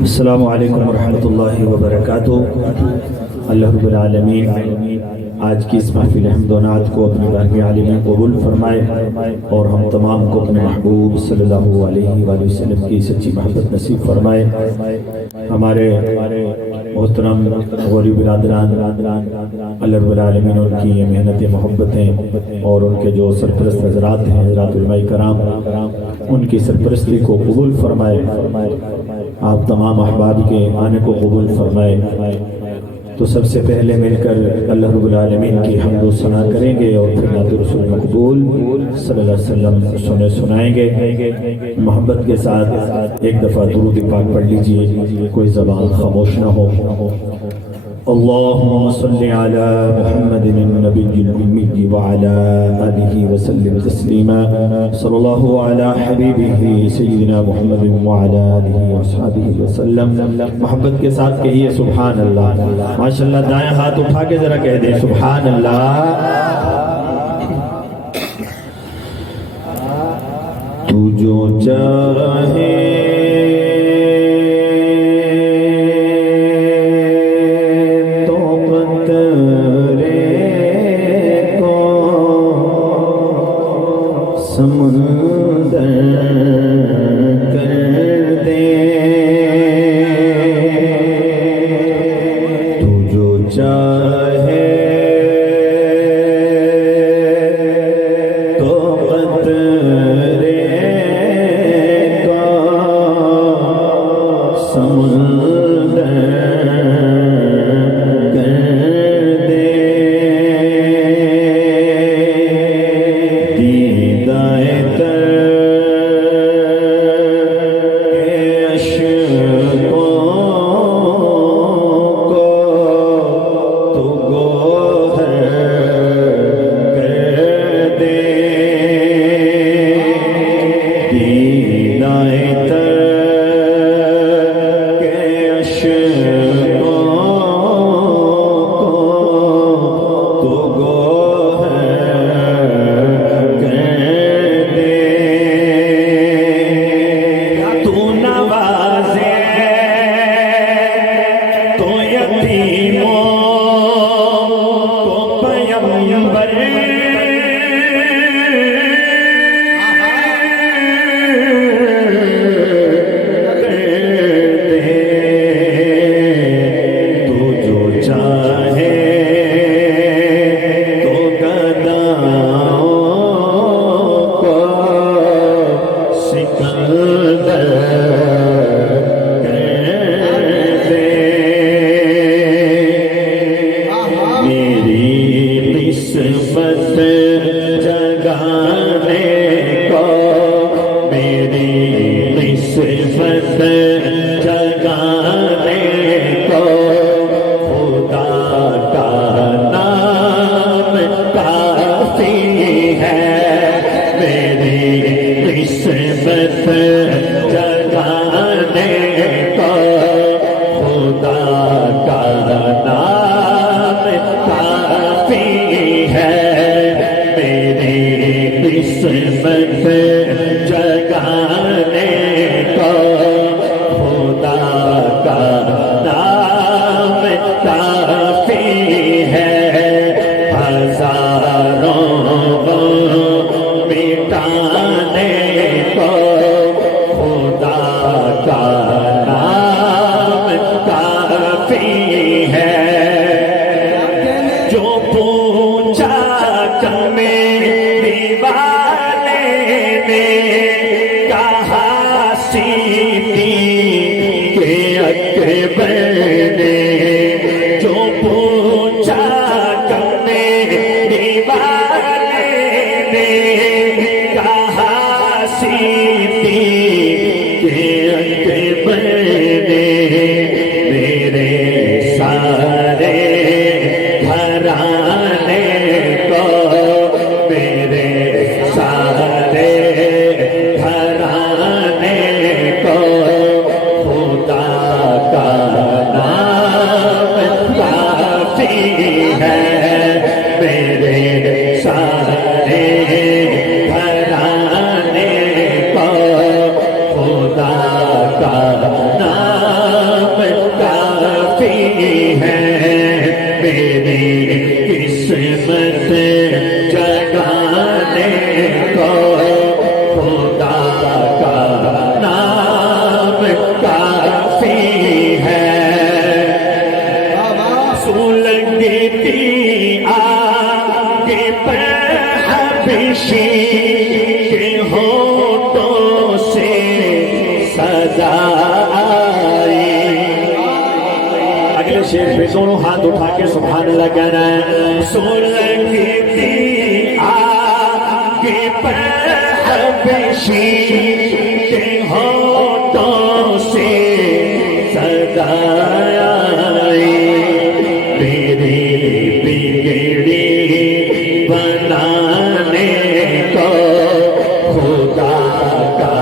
السلام علیکم ورحمۃ اللہ وبرکاتہ۔ اللہ رب العالمین آج کی اس محفل حمد و نعت کو اپنی بارگاہ عالی میں قبول فرمائے اور ہم تمام کو اپنے محبوب صلی اللہ علیہ وآلہ وسلم کی سچی محبت نصیب فرمائے۔ ہمارے محترم غوری برادران، اللہ رب العالمین ان کی یہ محنت محبتیں اور ان کے جو سرپرست حضرات ہیں، حضرات علماء کرام، ان کی سرپرستی کو قبول فرمائے، آپ تمام احباب کے آنے کو قبول فرمائے۔ تو سب سے پہلے مل کر اللہ رب العالمین کی حمد و ثنا کریں گے اور پھر نعت رسول مقبول صلی اللہ علیہ وسلم سنائیں گے۔ محبت کے ساتھ ایک دفعہ درود پاک پڑھ لیجئے، کوئی زبان خاموش نہ ہو۔ اللهم صل على محمد النبي الأمي وعلى آله وسلم تسليما، صلى الله على حبيبه سيدنا محمد وعلى آله وصحبه وسلم۔ محبت کے ساتھ کہیے سبحان اللہ۔ ماشاءاللہ دائیں ہاتھ اٹھا کے ذرا کہہ دیں سبحان اللہ۔ تو جو چاہے سمندر کر دے، تو جو چاہے تو قطرے کا سمندر کر دے۔ ہے میری قسمت جگانے کو خدا کا نام کافی ہے سولگتی آگے پر حبشی کے ہونٹوں سے صدا اگلے شعر پہ دونوں ہاتھ اٹھا کے سبحان اللہ کہنا ہے سولگتی آگے پر حبشی کے ہونٹوں سے صدا آئی میری بگڑی بنانے کو خدا کا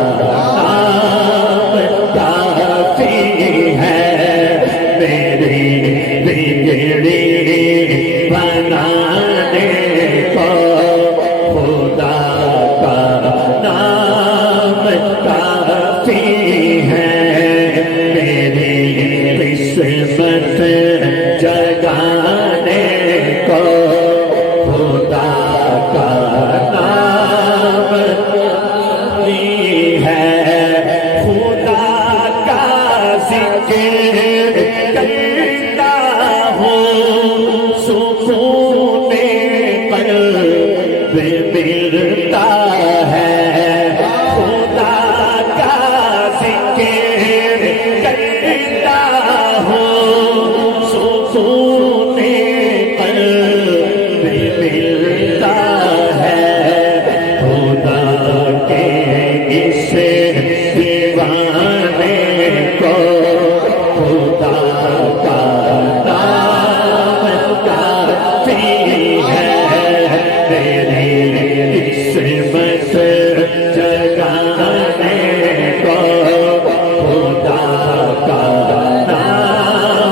نام کافی ہے میری بگڑی بنانے کو خدا کا نام کافی ہے میری قسمت جگانے کو خدا کا نام کافی ہے خدا کا ذکر کرتا ہوں سکون قلب ملتا ہے خدا کا ذکر کرتا ہوں سکون قلب ملتا ہے خدا کے اس دیوانے کو خدا کا نام کافی ہے میری قسمت جگانے کو خدا کا نام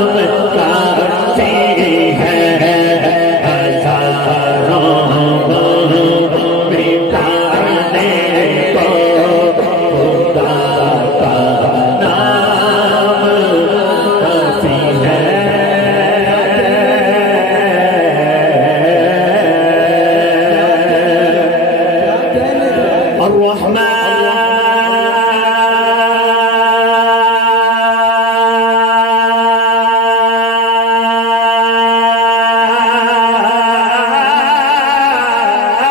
کافی ہے ہزاروں مٹانے کو خدا کا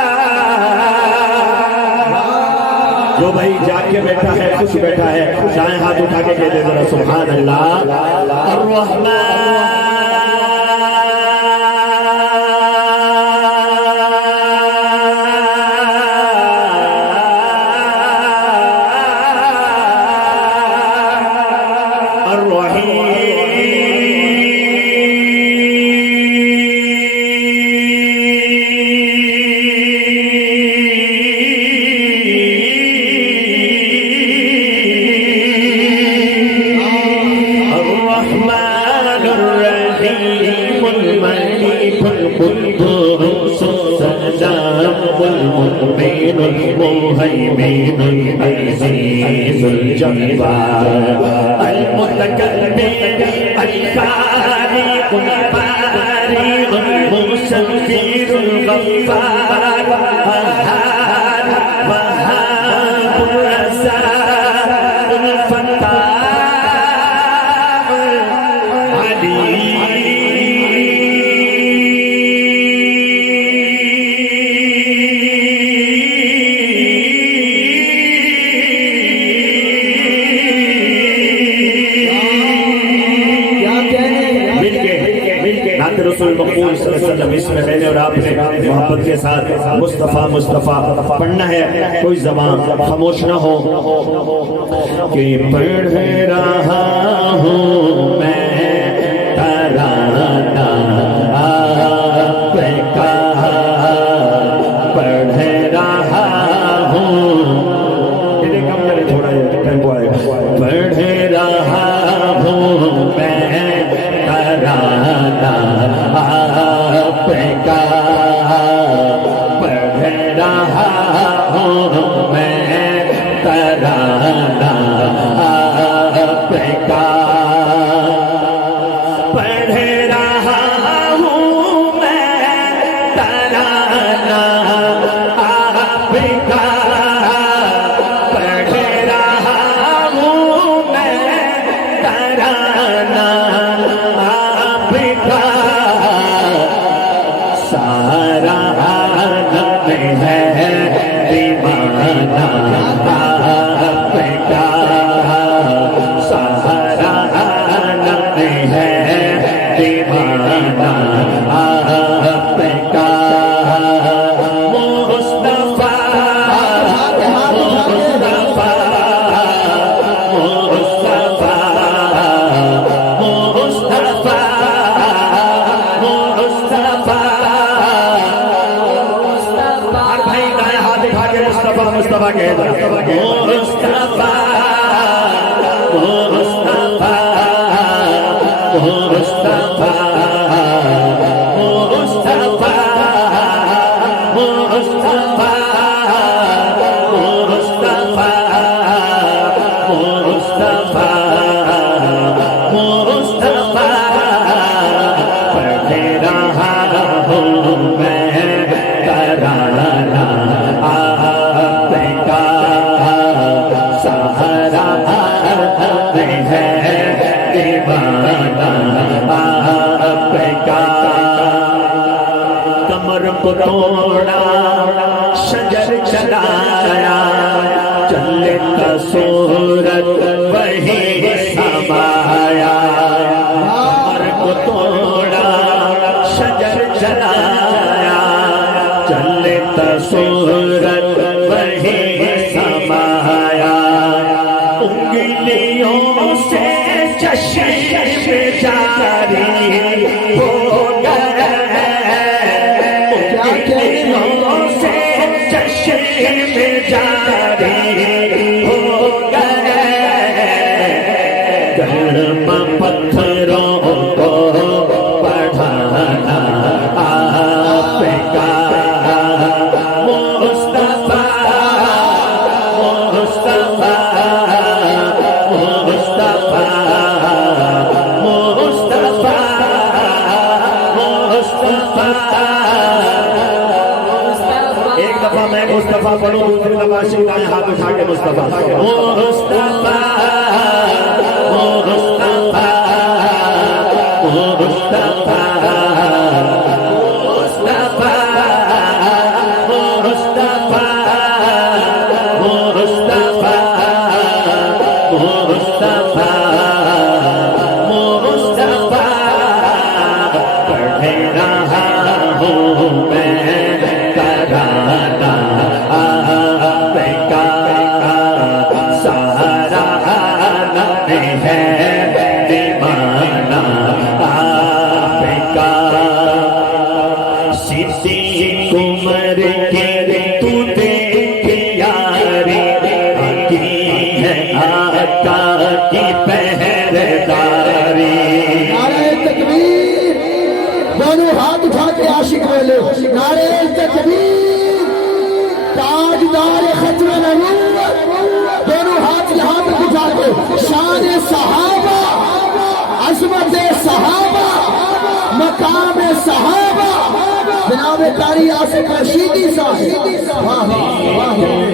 نام کافی ہے جو بھائی جاگ کے بیٹھا ہے خوش بیٹھا ہے دائیں ہاتھ اٹھا کے کہہ دے ذرا سبحان اللہ المؤمن المهيمن العزيز الجبار المتكبر الخالق البارئ المصور الغفار القهار وهاب الرزاق الفتاح العليم رسول مقبول صلی اللہ علیہ وسلم اس میں میں نے اور آپ نے محبت کے ساتھ مصطفیٰ مصطفیٰ پڑھنا ہے کوئی زبان خاموش نہ ہو کہ پڑھ رہا ہوں میں ترانہ آپ کا پڑھ رہا ہوں کم کرے تھوڑا ٹیمپو آئے پڑھ رہا ہوں میں ترانہ آپ کا پڑھ رہا ہوں میں ترانہ آپ کا ترانہ آپ کا سارا عالم ہے دیوانہ آپ کا سارا عالم ہے دیوانہ آپ کا مصطفیٰ کے مصطفیٰ مصطفیٰ مصطفیٰ مصطفیٰ مصطفیٰ کمر کو توڑا شجر چلایا چلے کا سورج وہی سمایا کمر کو توڑا شجر چلایا چلے کا سورج وہی سمایا انگلیوں سے چشم جاری ہو گئے انگلیوں سے چشم جاری ہو گئے گرم پتھروں کو پڑھانا آپ کا مصطفیٰ مصطفیٰ ایک دفعہ میں مصطفیٰ پڑھوں دوسری دفعہ شیدائیں ہاتھ اٹھا کے مصطفیٰ مصطفیٰ مصطفیٰ مصطفیٰ نعرہ تکبیر تاجدار ختم نبوت دونوں ہاتھ یہاں پہ اٹھا کے شان صحابہ عظمت صحابہ مقام صحابہ جناب قاری آصف رشیدی صاحب واہ واہ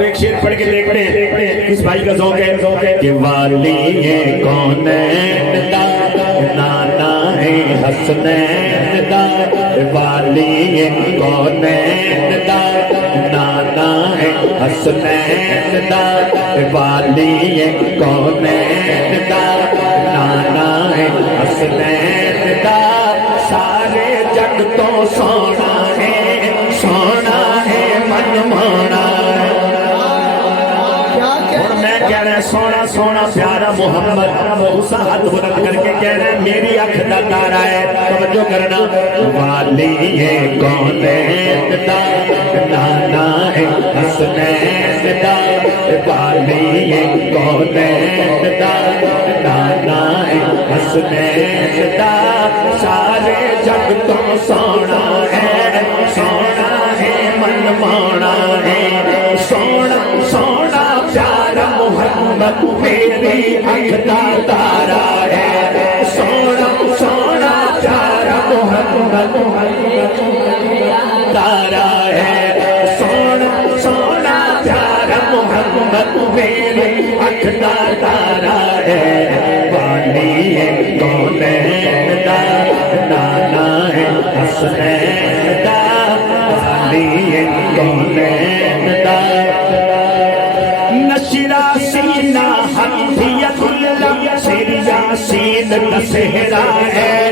اب ایک شعر پڑھ کے دیکھتے ہیں کس بھائی کا ذوق ہے کہ والی کونین دا نانا ہے حسنین دا والی کونین دا نانا ہے حسنین دا والی کونین دا نانا ہے حسنین دا سارے جگ تو سونا ہے من مانا کہہ رہے ہیں سونا سونا پیارا محمد اسا ہاتھ بلند کر کے کہہ رہے ہیں میری اکھ دا تارا ہے توجہ کرنا والی کونین دا نانا ہے حسنین دا والی کونین دا نانا ہے حسنین دا سارے جگ تو سونا ہے من مانا ہے سونا سونا پیارا محمد میری اکھ دا تارا ہے سونا سونا پیارا محمد تارا ہے سونا سونا پیارا محمد میری اکھ دا تارا ہے والی کونین دا نانا ہے حسنین دا والی کونین دا نشرا سینہ حدیت اللہ سر یاسین کا صحرا ہے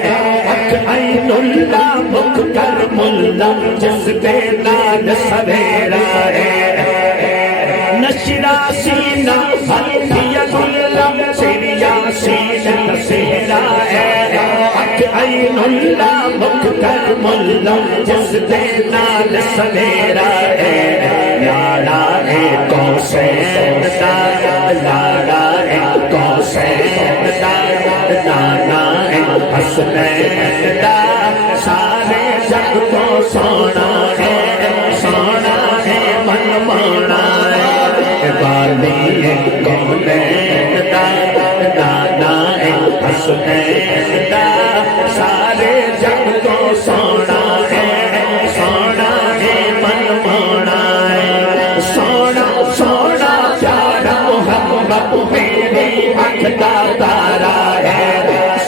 حق عین اللہ مکھ کرم اللہ جذبے نال سویرا ہے نشرا سینہ حدیت اللہ سر یاسین کا صحرا ہے حق عین اللہ مکھ کرم اللہ جذبے نال سویرا ہے لاڑا ہے کوسین دا لاڑا ہے کوسین دا نانا ہے حسنین دا سارے جگ تو سونا ہے من مانا ہے والی کونین دا نانا ہے حسنین دا سارے جگ تو سونا ہے من مانا ہے سونا سونا پیارا محمد میری اکھ دا تارا ہے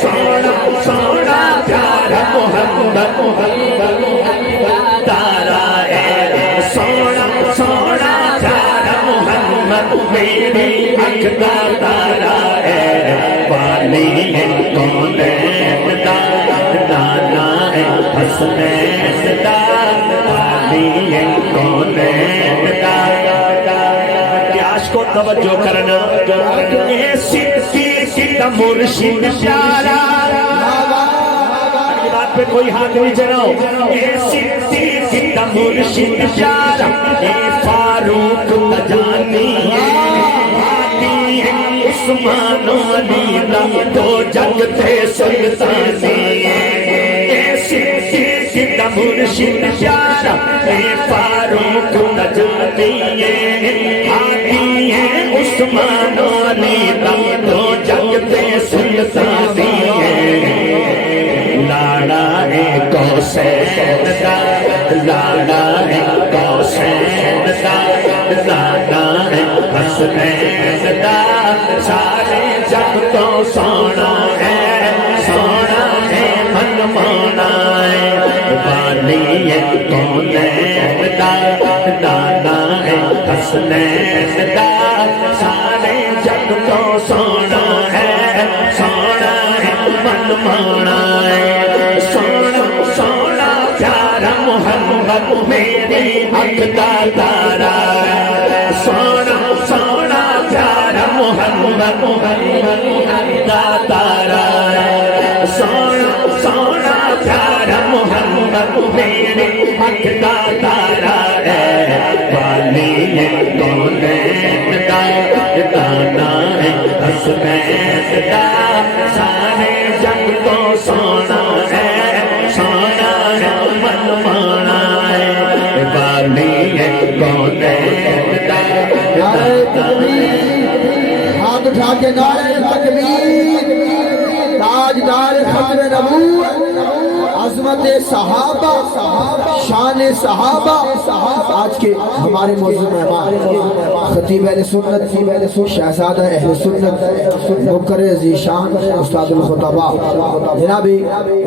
سونا سونا پیارا محمد تارا ہے سونا سونا پیارا محمد میری اکھ دا تارا ہے والی کونین دا نانا ہے حسنین دا والی کونین دا کو توجہ کرنا اے صدیق کا مرشد پیارا اگلی بات پہ کوئی ہاتھ نہیں چڑھاؤ اے صدیق کا مرشد پیارا اے فاروق کا جانی ہے عثمان علی دا دو جگ تے سلطانی اے صدیق کا مرشد پیارا اے فاروق کا جانی ہے عثمان علی دا دو جگ تے سلطانی ہے لاڑا ہے کوسین دا لاڑا ہے کوسین دا نانا ہے حسنین دا سارے جگ تو سونا ہے من مانا ہے والی کونین دا نانا ہے حسنین دا سارے جگ تو سونا ہے من مانا ہے سونا سونا پیارا محمد میری اکھ دا تارا ہے سونا سونا پیارا محمد دا تارا ہے سونا سونا پیارا محمد میری اکھ دا تارا ہے والی کونین دا نانا ہے حسنین دا سارے جگ تو سونا ہے من مانا ہے والی کونین دا ہاتھ اٹھا کے نعرہ تکبیر تاجدار ختم نبوت عظمت صحابہ شان صحابہ آج کے ہمارے موضوع مہمان خطیب اہل سنت شہزادہ اہل سنت مقرر ذیشان استاد الخطباء جناب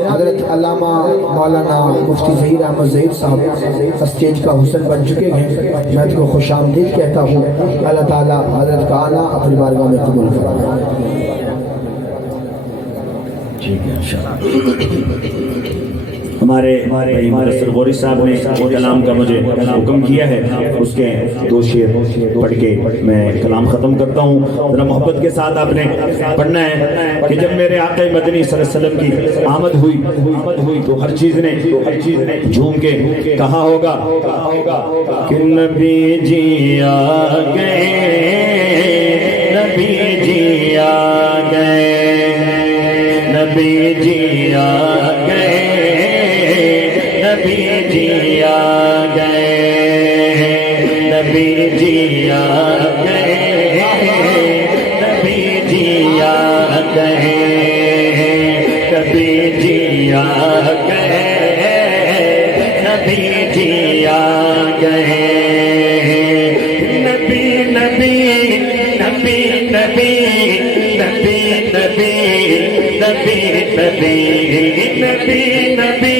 حضرت علامہ مولانا مفتی ظہیر احمد ظہیر صاحب اسٹیج کا حسن بن چکے ہیں. میں ان کو خوش آمدید کہتا ہوں. اللہ تعالیٰ حضرت کا آنا اپنی بارگاہ میں قبول فرمائے. ہمارے مدثر غوری صاحب نے کلام کا مجھے حکم کیا ہے, اس کے 2 شعر پڑھ کے میں کلام ختم کرتا ہوں. ذرا محبت کے ساتھ آپ نے پڑھنا ہے کہ جب میرے آقا مدنی صلی اللہ علیہ وسلم کی آمد ہوئی تو ہر چیز نے جھوم کے کہا ہوگا کہ نبی جی آ گئے, نبی جی آ گئے, نبی جی آ گئے, نبی جی آ گئے, نبی جی آ گئے, نبی جی آ گئے, نبی جی آ گئے, نبی جی آ گئے, نبی نبی نبی نبی نبی نبی نبی نبی نبی نبی.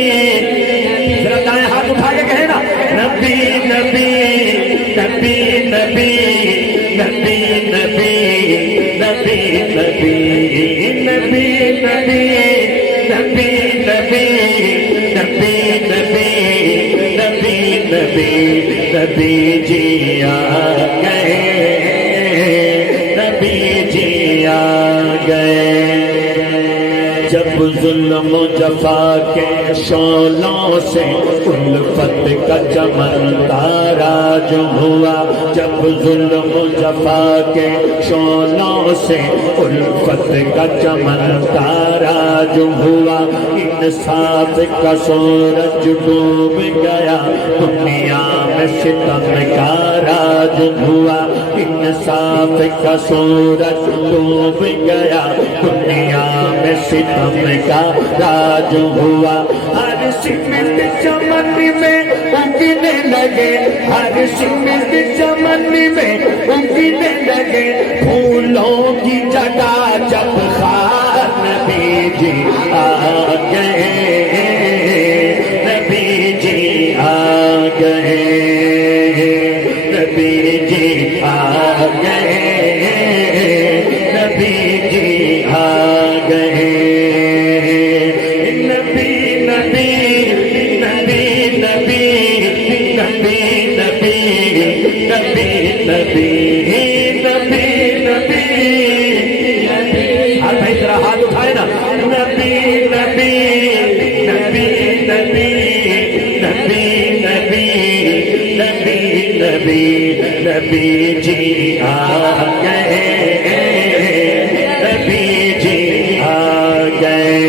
ذرا دائیں ہاتھ اٹھا کے کہیں نا, نبی نبی نبی نبی نبی نبی نبی نبی نبی نبی نبی نبی نبی نبی نبی نبی نبی جی آ گئے, نبی جی آ گئے. جب ظلم و جفا کے شعلوں سے الفت کا چمن تاراج ہوا, جب ظلم و جفا کے شعلوں سے الفت کا چمن تاراج ہوا, انصاف کا سورج ڈوب گیا, دنیا میں ستم کا راج ہوا, انصاف کا سورج ڈوب گیا, دنیا میں ستم کا راج ہوا. ہر سمت چمن میں اگنے لگے, ہر سمت چمن میں اگنے لگے پھولوں کی جگہ جب خار. نبی جی آ گئے, نبی جی آ گئے, نبی جی آ گئے, نبی جی آ گئے, نبی نبی نبی نبی نبی نبی نبی نبی نبی نبی. ہر بھائی ذرا ہاتھ اٹھائے نا, نبی نبی نبی نبی نبی نبی نبی نبی نبی جی آ گئے, نبی جی آ گئے.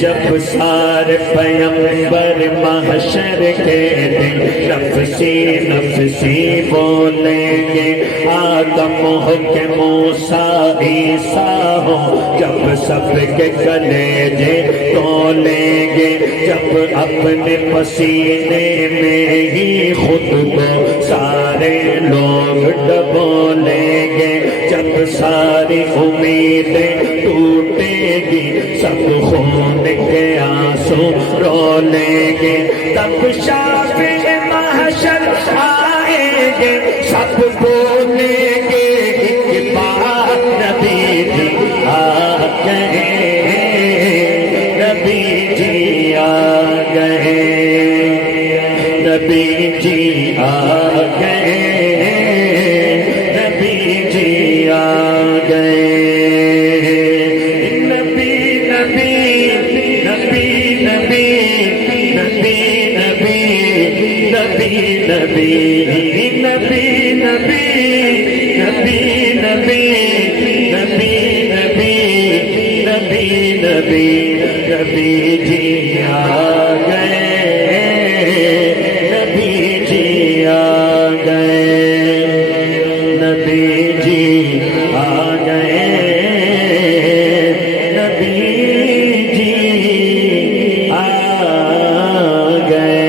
جب سارے پیغمبر محشر کے دن نفسی نفسی بولیں گے, آدم ہو کے موسیٰ عیسیٰ ہو, جب سب کے کلیجے تولیں گے, جب اپنے پسینے میں ہی خود کو سارے لوگ ڈبولیں گے, جب ساری امیدیں ٹوٹیں گی, سب خون کے آنسو رولیں گے, تب شافع محشر آئیں گے, سب بولیں گے ایک بار, نبی جی آ گئے, نبی جی آ گئے, نبی جی آ گئے, نبی جی آ گئے. نبی نبی نبی نبی نبی نبی نبی نبی نبی نبی نبی نبی نبی نبی نبی نبی جی آ گئے, نبی جی آ گئے, نبی جی آ گئے, نبی جی آ گئے.